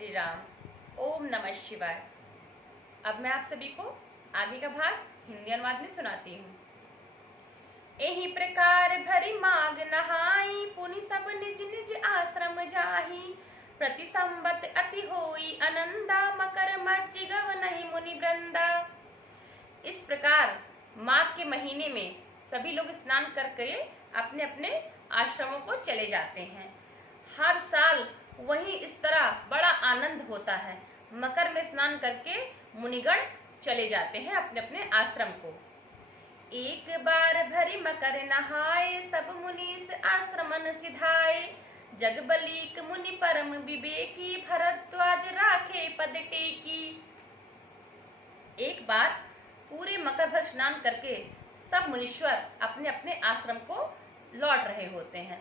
श्री राम। ओम नमः शिवाय। अब मैं आप सभी को आगे का भाग हिंदी अनुवाद में सुनाती हूँ। एही प्रकार भरी माग नहाई, पुनि सब निज निज आश्रम जाही। प्रति संबत अति होई आनंदा, मकर मज्जि गव नहीं मुनि वृंदा। इस प्रकार माघ के महीने में सभी लोग स्नान करके अपने अपने आश्रमों को चले जाते हैं। हर साल वहीं इस तरह बड़ा आनंद होता है। मकर में स्नान करके मुनिगण चले जाते हैं अपने अपने आश्रम को। एक बार भरी मकर नहाए, सब मुनीस आश्रमन सिधाए। जगबलीक मुनि परम विवेकी, भरद्वाज राखे पद टेकी। एक बार पूरे मकर भर स्नान करके सब मुनीश्वर अपने अपने आश्रम को लौट रहे होते हैं।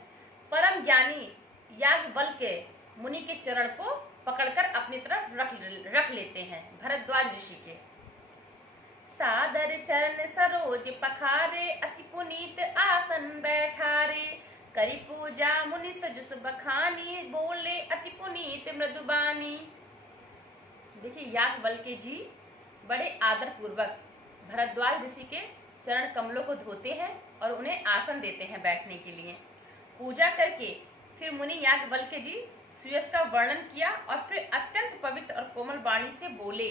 परम ज्ञानी याज्ञवल्क्य मुनि के चरण को पकड़कर अपनी तरफ रख लेते हैं, भरद्वाज ऋषि के। सादर चरण सरोज पखारे, अति पुनीत आसन बैठारे। करी पूजा मुनि सजुस बखानी, बोले अति पुनीत मृदुबानी। देखिए याज्ञवल्क्य जी बड़े आदर पूर्वक भरद्वाज ऋषि के चरण कमलों को धोते हैं और उन्हें आसन देते हैं बैठने के लिए। पूजा करके फिर मुनि याज्ञवल्क्य जी सुयश का वर्णन किया और फिर अत्यंत पवित्र और कोमल वाणी से बोले।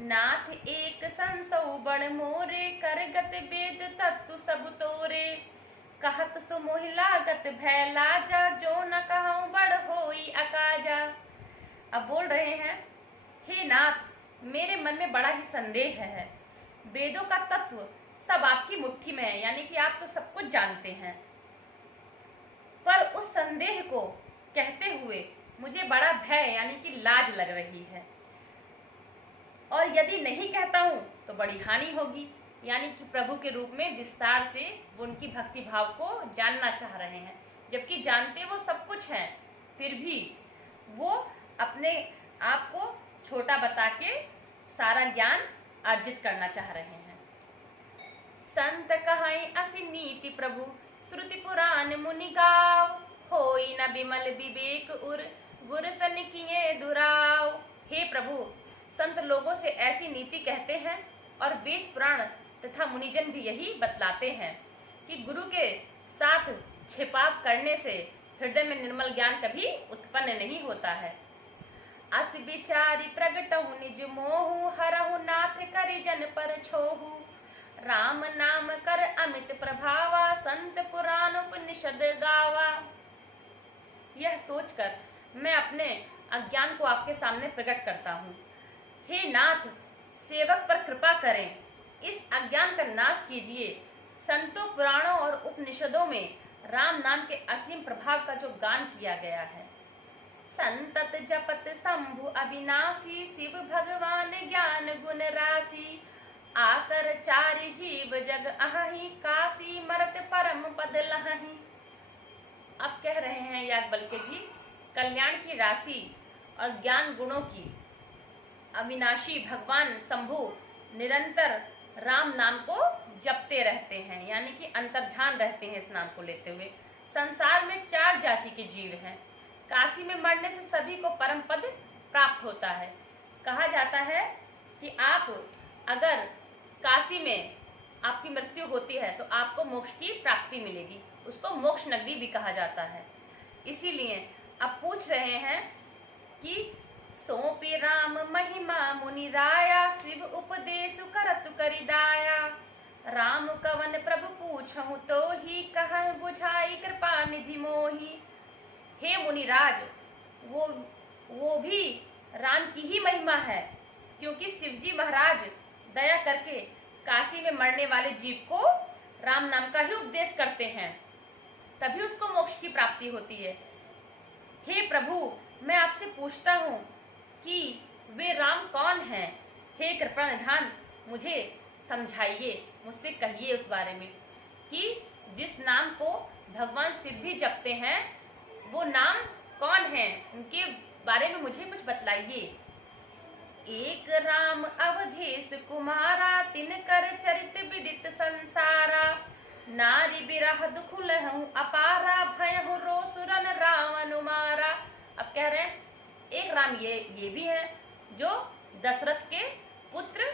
नाथ एक संसौ बड़ मोरे, करगत वेद तत्व सब तोरे। कहत सो मोहि लागत भय लाजा, जो न कहूँ बड़ होई अकाजा। अब बोल रहे हैं, हे नाथ मेरे मन में बड़ा ही संदेह है। वेदों का तत्व सब आपकी मुट्ठी में है, यानी कि आप तो सब कुछ जानते हैं, पर उस संदेह को कहते हुए मुझे बड़ा भय यानी कि लाज लग रही है, और यदि नहीं कहता हूं तो बड़ी हानि होगी। यानी कि प्रभु के रूप में विस्तार से वो उनकी भक्ति भाव को जानना चाह रहे हैं, जबकि जानते वो सब कुछ हैं, फिर भी वो अपने आप को छोटा बता के सारा ज्ञान अर्जित करना चाह रहे हैं। संत कहाई असि नीति प्रभु, श्रुति पुराण मुनि गाव। होई न बिमल विवेक उर, गुर सन किए दुराव। हे प्रभु, संत लोगों से ऐसी नीति कहते हैं और वेद पुराण तथा मुनिजन भी यही बतलाते हैं कि गुरु के साथ छिपाव करने से हृदय में निर्मल ज्ञान कभी उत्पन्न नहीं होता है। अस विचारी प्रगटहु निज मोहु, हरहु नाथ करि जन पर छोहु। राम नाम कर अमित प्रभावा, संत पुराण उपनिषद गावा। यह सोचकर मैं अपने अज्ञान को आपके सामने प्रकट करता हूँ। हे नाथ, सेवक पर कृपा करें, इस अज्ञान का नाश कीजिए। संतों पुराणों और उपनिषदों में राम नाम के असीम प्रभाव का जो गान किया गया है। संतत जपत शंभु अविनाशी, शिव भगवान ज्ञान गुण राशि। आकर चारि जीव जग अहि, काशी मरत परम पद लहि। अब कह रहे हैं याज्ञवल्क्य जी, कल्याण की राशि और ज्ञान गुणों की अविनाशी भगवान शंभु निरंतर राम नाम को जपते रहते हैं, यानी कि अंतर्ध्यान रहते हैं इस नाम को लेते हुए। संसार में 4 जाति के जीव हैं। काशी में मरने से सभी को परम पद प्राप्त होता है। कहा जाता है कि आप अगर काशी में आपकी मृत्यु होती है तो आपको मोक्ष की प्राप्ति मिलेगी, उसको मोक्ष नगरी भी कहा जाता है। इसीलिए अब पूछ रहे हैं कि सौंपे राम महिमा मुनि राया, शिव उपदेश करतु करिदाया। राम कवन प्रभु पूछहु तो ही, कहं बुझाई कृपा निधि मोही। हे मुनिराज, वो भी राम की ही महिमा है, क्योंकि शिवजी महाराज दया करके काशी में मरने वाले जीव को राम नाम का ही उपदेश करते हैं, तभी उसको मोक्ष की प्राप्ति होती है। हे प्रभु, मैं आपसे पूछता हूँ कि वे राम कौन हैं? हे कृपा निधान, मुझे समझाइए, मुझसे कहिए उस बारे में कि जिस नाम को भगवान शिव भी जपते हैं, वो नाम कौन है, उनके बारे में मुझे कुछ बतलाइए। एक राम अवधेश कुमारा, तिन कर चरित विदित संसारा। नारी बिरह दुख लहु अपारा, भयहु रोसुरन रावण मारा। अब कह रहे हैं, एक राम ये भी हैं जो दशरथ के पुत्र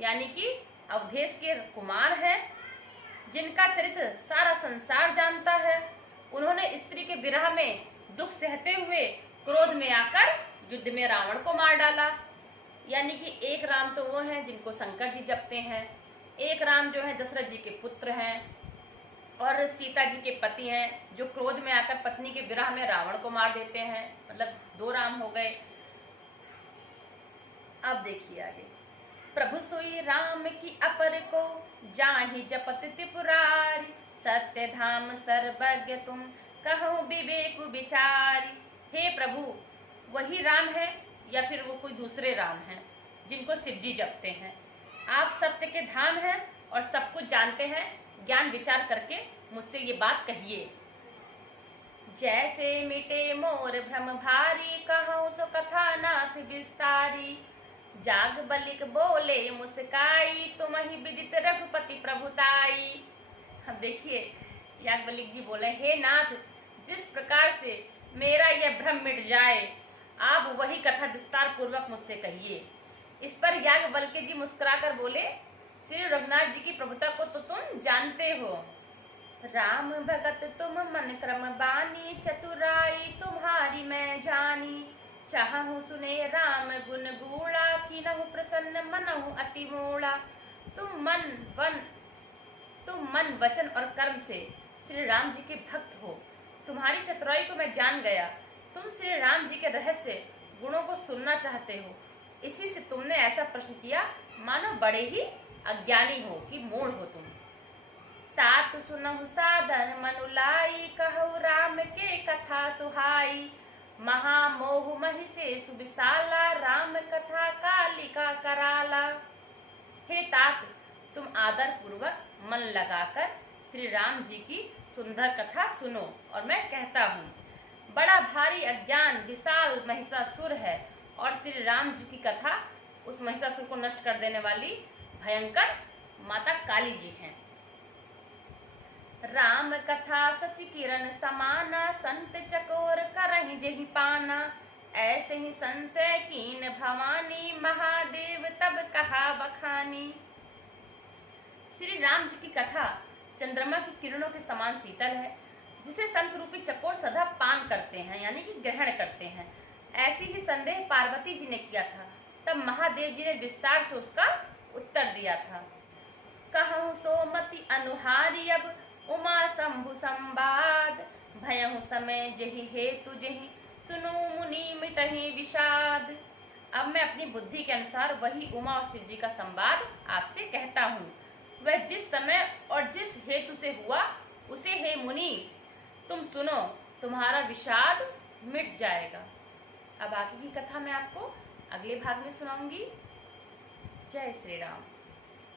यानी कि अवधेश के कुमार हैं, जिनका चरित्र सारा संसार जानता है। उन्होंने स्त्री के विरह में दुख सहते हुए क्रोध में आकर युद्ध में रावण को मार डाला। यानी कि एक राम तो वो हैं जिनको शंकर जी जपते हैं, एक राम जो है दशरथ जी के पुत्र हैं और सीता जी के पति हैं जो क्रोध में आकर पत्नी के विरह में रावण को मार देते हैं। मतलब दो राम हो गए। अब देखिए आगे, प्रभु सोई राम की अपर को जाहि जपत त्रिपुरारी, सत्य धाम सर्वज्ञ तुम कहो विवेक विचारी। हे प्रभु, वही राम है या फिर वो कोई दूसरे राम हैं जिनको शिव जी जपते हैं। आप सत्य के धाम हैं और सब कुछ जानते हैं, ज्ञान विचार करके मुझसे ये बात कहिए। जैसे मिटे मोर भ्रम भारी, कहो सो कथा नाथ विस्तारी। जाग बलिक बोले मुस्काई, तुम ही विदित रघुपति प्रभुताई। अब देखिए याज्ञवल्क्य जी बोले, हे नाथ, जिस प्रकार से मेरा यह भ्रम मिट जाए, आप वही कथा विस्तार पूर्वक मुझसे कहिए। इस पर याज्ञवल्क्य जी मुस्कुराकर बोले, श्री रघुनाथ जी की प्रभुता को तो तुम जानते हो। राम भगत तुम मन क्रम बानी, चतुराई तुम्हारी मैं जानी। चाहूं सुने राम गुण गूढ़ा, कीनहु प्रसन्न मनहु अति मूढ़ा। तुम मन वचन और कर्म से श्री राम जी के भक्त हो, तुम्हारी चतुराई को मैं जान गया। तुम श्री राम जी के रहस्य गुणों को सुनना चाहते हो, इसी से तुमने ऐसा प्रश्न किया मानो बड़े ही अज्ञानी हो कि मूढ़ हो तुम। तात सुनहु साधन मनुलाई, कहु राम के कथा सुहाई। महामोह महिषे सुविशाला, राम कथा कालिका कराला। हे तात, तुम आदर पूर्वक मन लगाकर श्री राम जी की सुंदर कथा सुनो। और मैं कहता हूँ, बड़ा भारी अज्ञान विशाल महिषासुर है और श्री राम जी की कथा उस महिषासुर को नष्ट कर देने वाली भयंकर माता काली जी हैं। राम कथा शशि किरण समाना, संत चकोर करहि जेहि पाना। ऐसे ही संशय कीन भवानी, महादेव तब कहा बखानी। श्री राम जी की कथा चंद्रमा की किरणों के समान शीतल है, जिसे संत रूपी चकोर सदा पान करते हैं यानी कि ग्रहण करते हैं। ऐसी ही संदेह पार्वती जी ने किया था, तब महादेव जी ने विस्तार से उसका उत्तर दिया था। कहूँ सोमति अनुहारी, अब उमा शंभु संवाद। भयहु समय जहि हेतु जहि, सुनो मुनि मिटहि विषाद। अब मैं अपनी बुद्धि के अनुसार वही उमा और शिव जी का संवाद आपसे कहता हूँ। वह जिस समय और जिस हेतु से हुआ, उसे हे मुनि तुम सुनो, तुम्हारा विषाद मिट जाएगा। अब आगे की कथा मैं आपको अगले भाग में सुनाऊंगी। जय श्री राम।